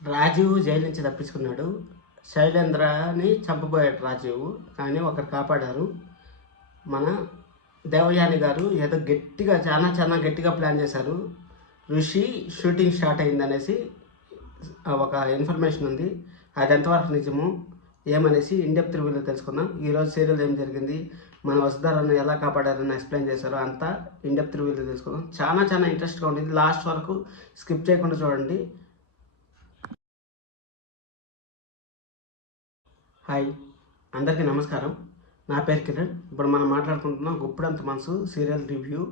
Rajiv jail నుంచి తప్పించుకున్నాడు. శైలేంద్రని చంపబోయాడు రాజీవ్, కానీ ఒకరు కాపాడారు. మన దేవయాని గారు ఏదో గట్టిగా చాలా చాలా గట్టిగా ప్లాన్ చేశారు. ఋషి షూటింగ్ స్టార్ట్ అయిందనేసి ఒక ఇన్ఫర్మేషన్ ఉంది. అది ఎంతవరకు నిజము ఏమనేసి ఇన్డెప్త్ రివ్యూలో తెలుసుకుందాం. ఈరోజు సీరియల్ ఏం జరిగింది, మన వసుధారాన్ని ఎలా కాపాడారని ఎక్స్ప్లెయిన్ చేశారో అంతా ఇన్డెప్త్ రివ్యూలో తెలుసుకుందాం. చాలా చాలా ఇంట్రెస్ట్గా ఉండేది. లాస్ట్ వరకు స్కిప్ చేయకుండా చూడండి. హాయ్, అందరికీ నమస్కారం. నా పేరు కిరణ్. ఇప్పుడు మనం మాట్లాడుకుంటున్నాం గుప్పుడంత మనసు సీరియల్ రివ్యూ.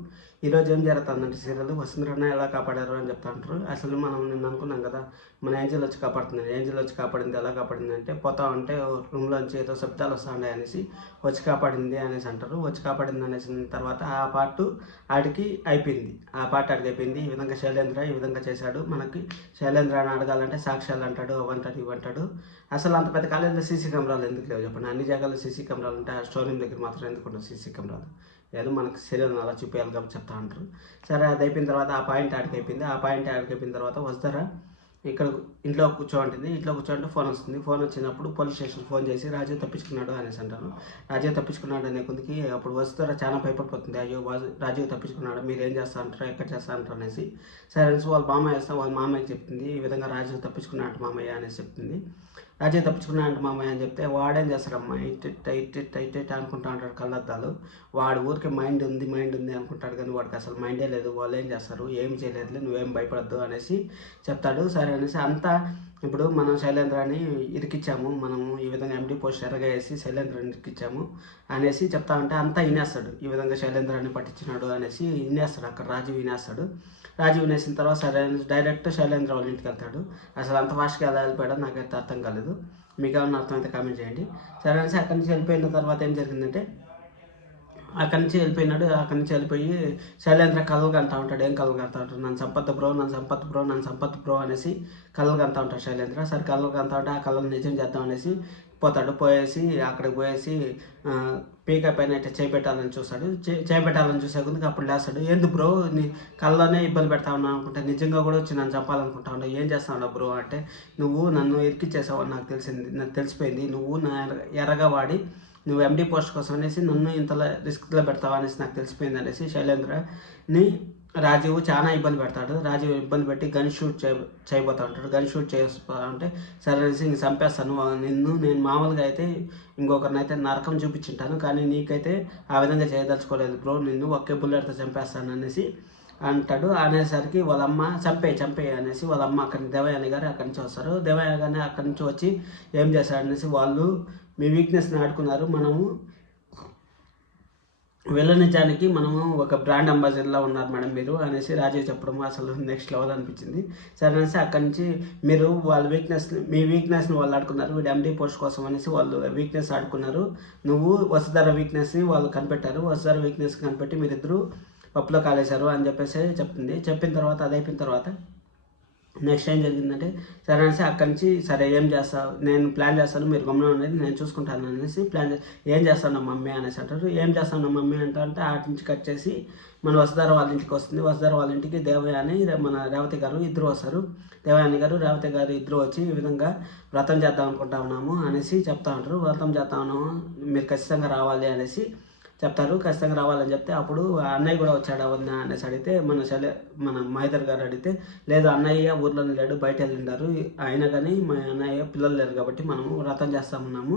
ఈరోజు ఏం జరుగుతుందంటే సీరియల్ వసుంధరన్న ఎలా కాపాడారు అని చెప్తా ఉంటారు. అసలు మనం నిన్న అనుకున్నాం కదా, మన ఏంజల్ వచ్చి కాపాడుతుంది. ఏంజల్ వచ్చి కాపాడింది ఎలా కాపాడింది అంటే, పోతా ఉంటే రూమ్లోంచి ఏదో శబ్దాలు వస్తూ ఉన్నాయి అనేసి వచ్చి కాపాడింది అనేసి అంటారు. వచ్చి కాపాడింది అనేసిన తర్వాత ఆ పార్ట్ ఆడికి అయిపోయింది. ఆ పార్ట్ ఆడికి అయిపోయింది. ఈ విధంగా శైలేంద్ర ఈ విధంగా చేశాడు. మనకి శైలేంద్ర అని అడగాలంటే సాక్ష్యాలు అంటాడు, అవంటాడు ఇవంటాడు. అసలు అంత పెద్ద కాలేజీలో సీసీ కెమెరాలు ఎందుకు లేవు చెప్పండి? అన్ని జాగాల్లో సీసీ కెమెరాలు ఉంటాయి, ఆ స్టోర్ రూమ్ దగ్గర మాత్రం ఎందుకు ఉండవు సీసీ కెమెరాలు? ఏదో మనకు సీరియల్ అలా చూపించాలి కాబట్టి చెప్తా ఉంటారు. సరే, అది అయిపోయిన తర్వాత ఆ పాయింట్ ఆడికి అయిపోయింది. ఆ పాయింట్ ఆడికి అయిపోయిన తర్వాత వస్తారా ఇక్కడ ఇంట్లో కూర్చోంటుంది. ఇంట్లో కూర్చోంటే ఫోన్ వస్తుంది. ఫోన్ వచ్చినప్పుడు పోలీస్ స్టేషన్ ఫోన్ చేసి రాజీవ్ తప్పించుకున్నాడు అనేసి అంటారు. రాజీవ్ తప్పించుకున్నాడు అనే కొద్దికి అప్పుడు వస్తారా చాలా భయపడిపోతుంది. అయ్యో రాజీవ్ తప్పించుకున్నాడు, మీరు ఏం చేస్తా అంటారు, ఎక్కడ చేస్తా అంటారు అనేసి. సరే వాళ్ళ మామయ్య వస్తా, వాళ్ళ మామయ్యకి చెప్తుంది ఈ విధంగా రాజీవ్ తప్పించుకున్నాడు మామయ్య అనేసి చెప్తుంది. రాజీవ్ తప్పించుకున్నాడు మామయ్య అని చెప్తే వాడేం చేస్తాడమ్మా, ఇట్ అనుకుంటా ఉంటాడు కళ్ళద్దాలు. వాడు ఊరికి మైండ్ ఉంది అనుకుంటాడు, కానీ వాడికి అసలు మైండే లేదు. వాళ్ళు ఏం చేస్తారు, ఏం చేయలేదు, నువ్వేం భయపడద్దు అనేసి చెప్తాడు. సరే అనేసి అంతా ఇప్పుడు మనం శైలేంద్రాన్ని ఇరికిచ్చాము, మనము ఈ విధంగా ఎండి పోస్ట్ ఎరగా వేసి శైలేంద్రాన్ని ఇరికిచ్చాము అనేసి చెప్తా ఉంటే అంతా వినేస్తాడు. ఈ విధంగా శైలేంద్రాన్ని పట్టించినాడు అనేసి వినేస్తాడు. అక్కడ రాజు వినేస్తాడు. రాజు వినేసిన తర్వాత సరే డైరెక్ట్ శైలేంద్ర వాళ్ళ ఇంటికి వెళ్తాడు. అసలు అంత ఫాస్ట్గా ఎలా వెళ్ళిపోయాడో నాకైతే అర్థం కాలేదు. మీకు ఏమన్నా అర్థమైతే కామెంట్ చేయండి. సరే అనేసి అక్కడి నుంచి వెళ్ళిపోయిన తర్వాత ఏం జరిగిందంటే, అక్కడి నుంచి వెళ్ళిపోయినాడు. అక్కడి నుంచి వెళ్ళిపోయి శైలేంద్ర కళ్ళు కంటా ఉంటాడు. ఏం కళ్ళు కంటా ఉంటాడు, నన్ను సంపత్ బ్రో అనేసి కళ్ళు కంటా ఉంటాడు శైలేంద్ర. సరే కళ్ళు కంటా ఉంటే ఆ కళ్ళను నిజం చేద్దాం అనేసి పోతాడు. పోయేసి అక్కడికి పోయేసి పీక పైన అయితే చేపెట్టాలని చూస్తాడు. చేపెట్టాలని చూసే కొద్దికి అప్పుడు లేస్తాడు. ఎందుకు బ్రో నీ కళ్ళనే ఇబ్బంది పెడతా ఉన్నావు అనుకుంటే, నిజంగా కూడా వచ్చి నన్ను చంపాలనుకుంటా ఉన్నావు, ఏం చేస్తా ఉన్నావు బ్రో అంటే, నువ్వు నన్ను ఇరికిచ్చేసావు అని నాకు తెలిసిపోయింది. నువ్వు నా ఎర్రగా వాడి నువ్వు ఎండి పోస్ట్ కోసం అనేసి నన్ను ఇంతలా రిస్క్లో పెడతావు అనేసి నాకు తెలిసిపోయింది అనేసి శైలేంద్రని రాజీవ్ చాలా ఇబ్బంది పెడతాడు. రాజీవ్ ఇబ్బంది పెట్టి గన్ షూట్ చేయబోతా ఉంటాడు. గన్ షూట్ చేస్తా ఉంటే సరే అనేసి ఇంక చంపేస్తాను నేను మామూలుగా అయితే ఇంకొకరిని అయితే నరకం చూపించుంటాను, కానీ నీకైతే ఆ విధంగా చేయదలుచుకోలేదు బ్రో, నిన్ను ఒకే బుల్లెట్తో చంపేస్తాను అనేసి అంటాడు. అనేసరికి వాళ్ళమ్మ చంపే అనేసి వాళ్ళమ్మ అక్కడి దేవయాని గారు అక్కడి నుంచి వస్తారు. దేవయాని గారిని అక్కడి నుంచి వచ్చి ఏం చేశాడు అనేసి, వాళ్ళు మీ వీక్నెస్ని ఆడుకున్నారు, మనము నిజానికి మనము ఒక బ్రాండ్ అంబాసిడర్లా ఉన్నారు మేడం మీరు అనేసి రాజీవ్ చెప్పడం అసలు నెక్స్ట్ లెవెల్ అనిపించింది. సరే అనేసి అక్కడి నుంచి మీరు వాళ్ళ మీ వీక్నెస్ని వాళ్ళు ఆడుకున్నారు, వీడు ఎండి పోస్ట్ కోసం అనేసి వాళ్ళు వీక్నెస్ ఆడుకున్నారు. నువ్వు వసుధర వీక్నెస్ని వాళ్ళు కనిపెట్టారు. వసుధర వీక్నెస్ కనిపెట్టి మీరిద్దరూ పప్పులో కాలేశారు అని చెప్పేసి చెప్తుంది. చెప్పిన తర్వాత అది అయిపోయిన తర్వాత నెక్స్ట్ ఏం జరిగిందంటే, సరే అనేసి అక్కడి నుంచి సరే ఏం చేస్తావు, నేను ప్లాన్ చేస్తాను, మీరు గమనం అనేది నేను చూసుకుంటాను అనేసి ఏం చేస్తాను మమ్మీ అనేసి అంటారు. ఏం చేస్తాను మమ్మీ అంటే ఆటి నుంచి కట్ చేసి మన వసుధార వాళ్ళ ఇంటికి వస్తుంది. వసుధార వాళ్ళ ఇంటికి దేవయాని మన రేవతి గారు ఇద్దరు వస్తారు. దేవయాని గారు రేవతి గారు ఇద్దరు వచ్చి ఈ విధంగా వ్రతం చేద్దాం అనుకుంటా ఉన్నాము అనేసి చెప్తా ఉంటారు. వ్రతం చేద్దాం ఉన్నాము, మీరు ఖచ్చితంగా రావాలి అనేసి చెప్తారు. ఖచ్చితంగా రావాలని చెప్తే అప్పుడు అన్నయ్య కూడా వచ్చాడు అవన్నీ అనేసి అడిగితే మన మహేదర్ గారు అడిగితే, లేదు అన్నయ్య ఊర్లోనే లేడు, బయట వెళ్ళిండారు, అయినా కానీ మా అన్నయ్య పిల్లలు లేరు కాబట్టి మనము వ్రతం చేస్తామన్నాము,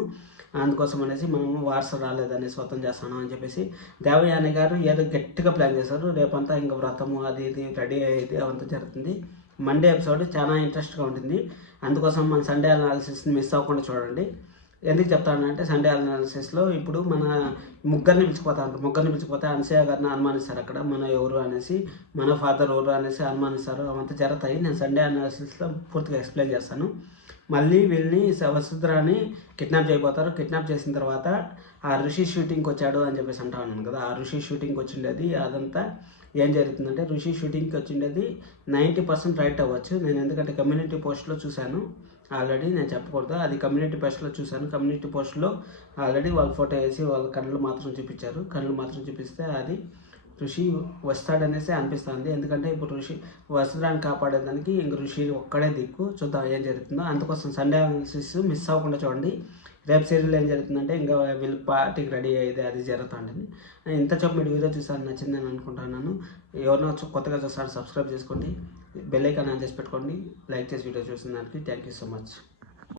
అందుకోసం అనేసి మనము వారసు రాలేదనేసి వ్రతం చేస్తాను అని చెప్పేసి దేవయాని గారు ఏదో గట్టిగా ప్లాన్ చేశారు. రేపంతా ఇంకా వ్రతము అది ఇది రెడీ అయ్యేది అవంతా జరుగుతుంది. మండే ఎపిసోడ్ చాలా ఇంట్రెస్ట్గా ఉంటుంది. అందుకోసం మన సండే అనాలిసిస్ని మిస్ అవ్వకుండా చూడండి. ఎందుకు చెప్తానంటే సండే అనాలిసిస్లో ఇప్పుడు మన ముగ్గురిని పిలిచిపోతే అనసూయ గారిని అనుమానిస్తారు. అక్కడ మన ఎవరు అనేసి, మన ఫాదర్ ఎవరు అనేసి అనుమానిస్తారు. అవంతా జరుగుతాయి. నేను సండే అనాలిసిస్లో పూర్తిగా ఎక్స్ప్లెయిన్ చేస్తాను. మళ్ళీ వీళ్ళని వసుధరాని కిడ్నాప్ చేయబోతారు. కిడ్నాప్ చేసిన తర్వాత ఆ ఋషి షూటింగ్కి వచ్చాడు అని చెప్పేసి అంటా ఉన్నాను కదా, ఆ ఋషి షూటింగ్కి వచ్చిండేది అదంతా ఏం జరుగుతుందంటే, ఋషి షూటింగ్కి వచ్చిండేది 90% రైట్ అవ్వచ్చు. నేను ఎందుకంటే కమ్యూనిటీ పోస్ట్లో చూశాను ఆల్రెడీ, నేను చెప్పకూడదు, అది కమ్యూనిటీ పోస్ట్లో చూశాను. కమ్యూనిటీ పోస్ట్లో ఆల్రెడీ వాళ్ళు ఫోటో వేసి వాళ్ళ కళ్ళు మాత్రం చూపించారు. కళ్ళు మాత్రం చూపిస్తే అది ఋషి వస్తాడనేసి అనిపిస్తుంది. ఎందుకంటే ఇప్పుడు ఋషి వసుంధరాని కాపాడేదానికి ఇంక ఋషి ఒక్కడే దిక్కు. చూద్దాం ఏం జరుగుతుందో. అందుకోసం సండే అనాలిసిస్ మిస్ అవ్వకుండా చూడండి. రేపు సీరియల్ ఏం జరుగుతుందంటే ఇంకా వీళ్ళు పార్టీకి రెడీ అయ్యేది అది జరుగుతుంటుంది. ఇంత చెప్పు మీరు వీడియో చూసాను నచ్చిందని అనుకుంటున్నాను. ఎవరినో కొత్తగా చూస్తాను సబ్స్క్రైబ్ చేసుకోండి, బెల్ ఐకాన్ ఆన్ చేసి పెట్టుకోండి. లైక్ చేసి వీడియో చూసిన దానికి థ్యాంక్ యూ సో మచ్.